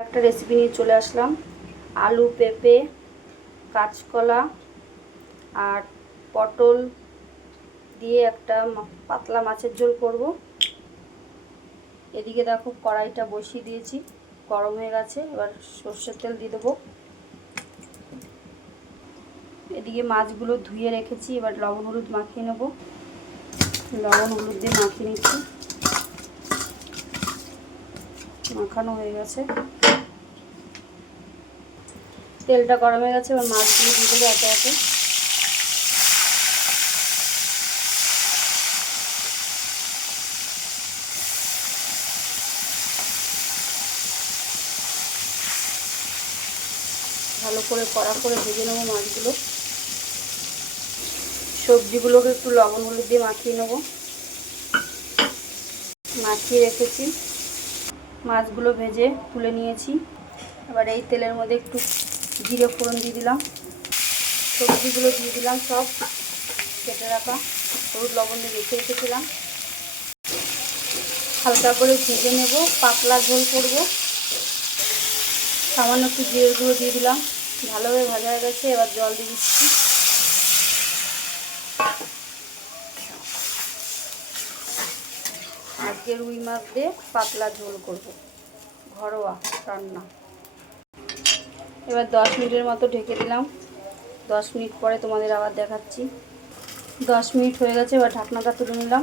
একটা রেসিপি নিয়ে চলে আসলাম। আলু, পেঁপে, কাঁচকলা আর পটল দিয়ে একটা পাতলা মাছের ঝোল করব। এদিকে দেখো কড়াইটা বসিয়ে দিয়েছি, গরম হয়ে গেছে। এবার সর্ষের তেল দিয়ে দেবো। এদিকে মাছগুলো ধুয়ে রেখেছি, এবার লবণ হলুদ মাখিয়ে নেব। লবণ হলুদ দিয়ে মাখিয়ে নিচ্ছি, মাখানো হয়ে গেছে। তেলটা গরম হয়ে গেছে, এবার মাছগুলো দিয়ে দেবো একে একে। ভালো করে কড়া করে ভেজে নেবো মাছগুলো। সবজিগুলোকে একটু লবণ হলুদ দিয়ে মাখিয়ে নেব। মাখিয়ে রেখেছি, মাছগুলো ভেজে তুলে নিয়েছি। এবার এই তেলের মধ্যে একটু জিরে ফোড়ন দিয়ে দিলাম, সবজিগুলো দিয়ে দিলাম সব কেটে রাখা, হলুদ লবণ দিয়ে রেখে রেখেছিলাম। হালকা করে ভেজে নেব, পাতলা ঝোল করব। সামান্য একটু জিরের গুঁড়ো দিয়ে দিলাম, ভালোভাবে ভাজা হয়ে গেছে। এবার জল দিয়ে দিচ্ছি। আজকে রুই মাছ দিয়ে পাতলা ঝোল করব, ঘরোয়া রান্না। এবার 10 মিনিটের মতো ঢেকে দিলাম। 10 মিনিট পরে তোমাদের আবার দেখাচ্ছি। 10 মিনিট হয়ে গেছে, এবার ঢাকনাটা তুলে নিলাম।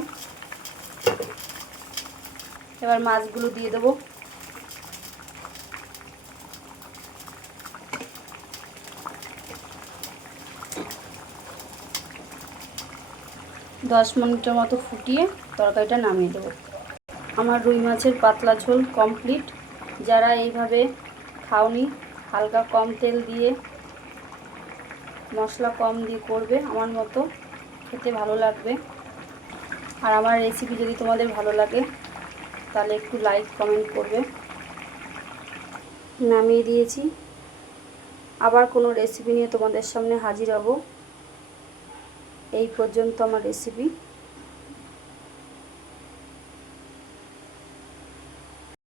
এবার মাছগুলো দিয়ে দেবো। দশ মিনিটের মতো ফুটিয়ে তরকারিটা নামিয়ে দেবো। আমার রুই মাছের পাতলা ঝোল কমপ্লিট। যারা এইভাবে খাওনি, হালকা কম তেল দিয়ে, মশলা কম দিয়ে করবে, আমার মতো খেতে ভালো লাগবে। আর আমার রেসিপি যদি তোমাদের ভালো লাগে তাহলে একটু লাইক কমেন্ট করবে। নামিয়ে দিয়েছি, আবার কোনো রেসিপি নিয়ে তোমাদের সামনে হাজির হব। এই পর্যন্ত আমার রেসিপি।